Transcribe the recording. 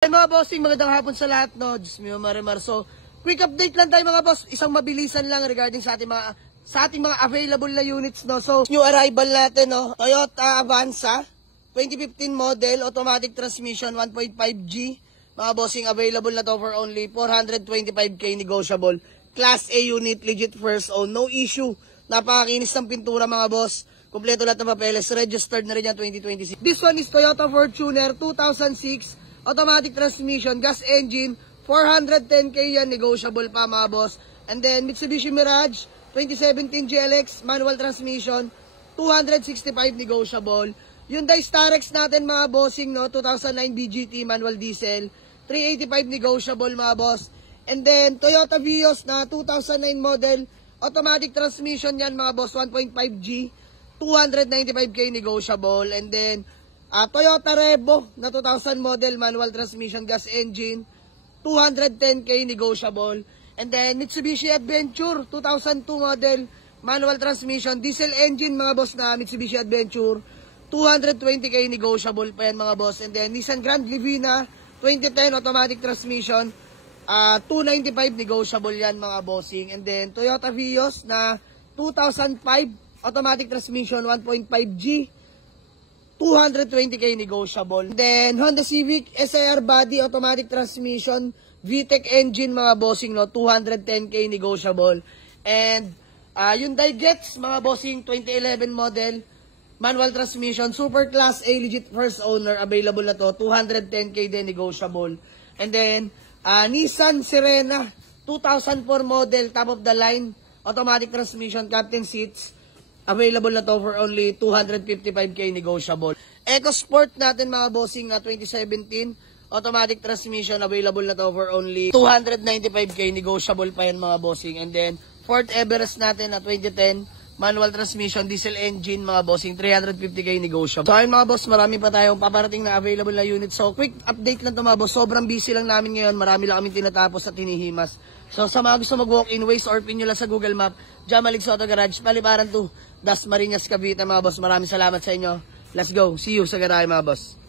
Hey mga bossing, magandang hapon sa lahat, no? Diyos mio, marimar. So, quick update lang tayo mga boss. Isang mabilisan lang regarding sa ating mga available na units, no? So, new arrival natin, no? Toyota Avanza, 2015 model, automatic transmission, 1.5G. Mga bossing, available na to for only 425k negotiable. Class A unit, legit first own, no issue. Napakakinis ng pintura mga boss. Kompleto lahat ng papeles, registered na rin yan 2026. This one is Toyota Fortuner, 2006. Automatic transmission, gas engine, 410k yan, negotiable pa mga boss. And then Mitsubishi Mirage, 2017 GLX, manual transmission, 265 negotiable. Hyundai Starex natin mga bossing, no, 2009 BGT, manual diesel, 385 negotiable mga boss. And then Toyota Vios na 2009 model, automatic transmission yan mga boss, 1.5G, 295k negotiable. And then Toyota Revo na 2000 model, manual transmission, gas engine, 210k negotiable. And then Mitsubishi Adventure 2002 model, manual transmission, diesel engine mga boss na Mitsubishi Adventure, 220k negotiable pa yan mga boss. And then Nissan Grand Livina 2010 automatic transmission, 295 negotiable yan mga bossing. And then Toyota Vios na 2005 automatic transmission, 1.5G, 220k negotiable. Then Honda Civic SIR body, automatic transmission, VTEC engine mga bossing, no, 210k negotiable. And Hyundai Getz mga bossing, 2011 model, manual transmission, super class A, legit first owner, available na to, 210k din negotiable. And then Nissan Sirena 2004 model, top of the line, automatic transmission, captain seats, available na to for only 255k negotiable. EcoSport natin mga bossing na 2017, automatic transmission, available na to for only 295k negotiable pa yan mga bossing. And then Ford Everest natin na 2010, manual transmission, diesel engine mga bossing, 350k negotiable. So ayun mga boss, marami pa tayong paparating na available na unit. So quick update lang to mga boss, sobrang busy lang namin ngayon, marami lang kami tinatapos at hinihimas. So sa mga gusto mag-walk-in, ways or pin nyo lang sa Google Map, Jamalig Auto Garage, Paliparan to Das Marinas, Cavite mga boss. Maraming salamat sa inyo. Let's go. See you sa garahe mga boss.